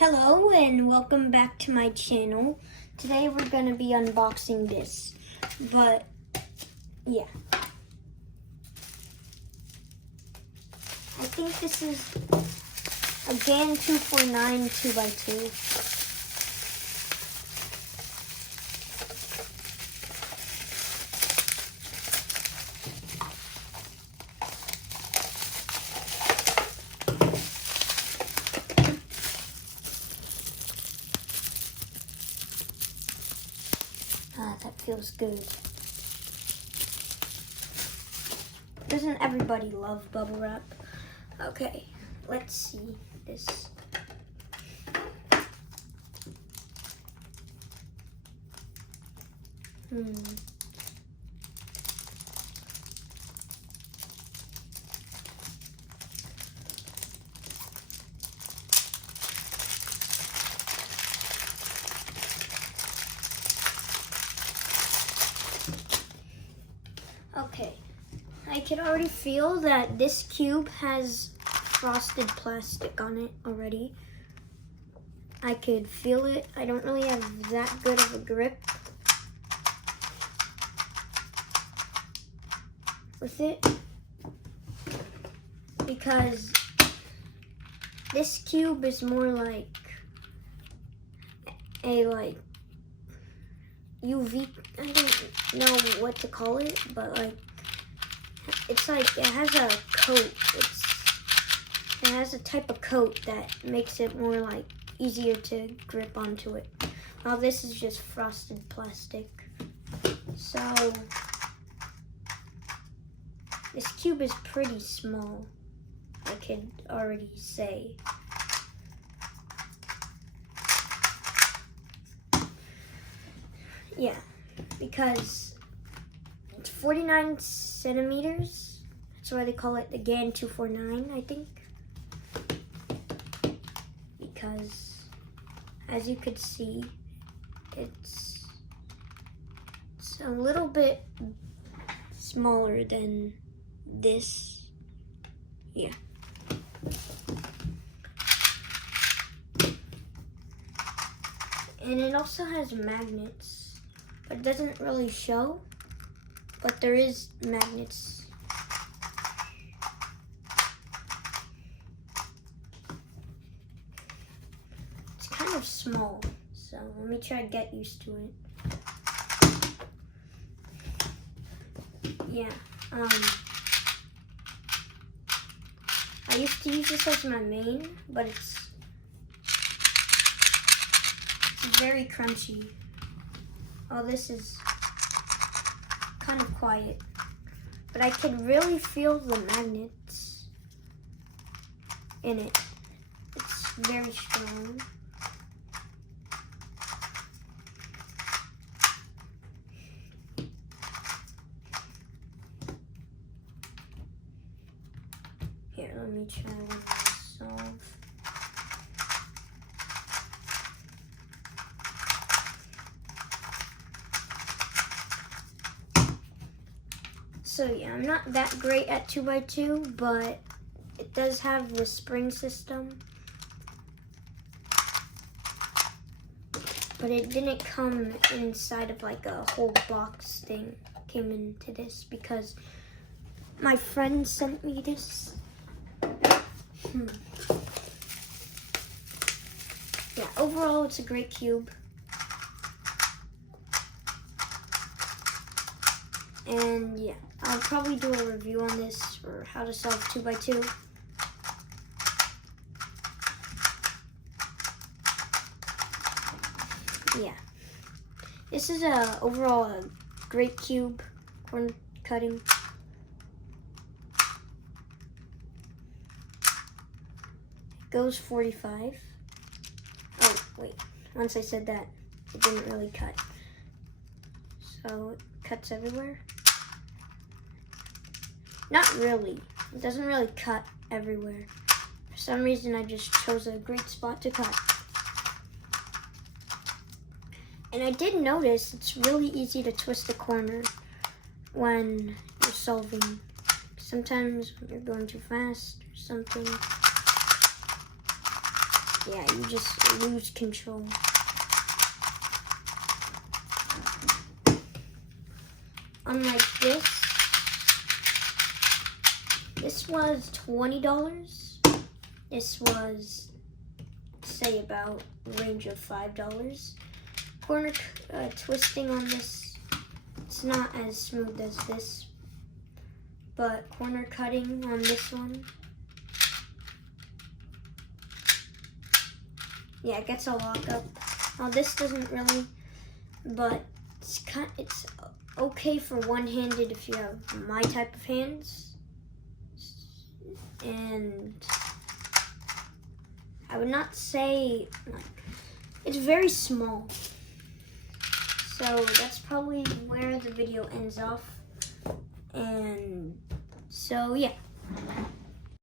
Hello and welcome back to my channel. Today we're going to be unboxing this, but yeah. I think this is a GAN 249 2x2. That feels good. Doesn't everybody love bubble wrap? Okay, let's see this. Okay, I can already feel that this cube has frosted plastic on it already. I could feel it. I don't really have that good of a grip with it because this cube is more like a UV, I don't know what to call it, but it's like it has a coat. It has a type of coat that makes it more easier to grip onto it. While this is just frosted plastic. So this cube is pretty small, I could already say. Yeah, because it's 49 centimeters. That's why they call it the GAN 249, I think. Because, as you could see, it's a little bit smaller than this. Yeah. And it also has magnets. It doesn't really show, but there is magnets. It's kind of small, so let me try to get used to it. Yeah, I used to use this as my main, but it's very crunchy. Oh, this is kind of quiet, but I can really feel the magnets in it. It's very strong. Here, let me try one myself. So yeah, I'm not that great at 2x2, but it does have the spring system. But it didn't come inside of a whole box thing. It came into this because my friend sent me this. Yeah, overall it's a great cube. And yeah, I'll probably do a review on this or how to solve 2x2. Yeah, this is overall a great cube, corn cutting. It goes 45. Oh, wait, once I said that, it didn't really cut. So it cuts everywhere. Not really. It doesn't really cut everywhere. For some reason, I just chose a great spot to cut. And I did notice it's really easy to twist a corner when you're solving. Sometimes when you're going too fast or something. yeah, you just lose control. Unlike this was $20. This was, say, about range of $5. Corner twisting on this, it's not as smooth as this, but corner cutting on this one, yeah, it gets a lockup. Now this doesn't really, but it's okay for one-handed if you have my type of hands. And I would not say, like, it's very small. So that's probably where the video ends off. And so yeah.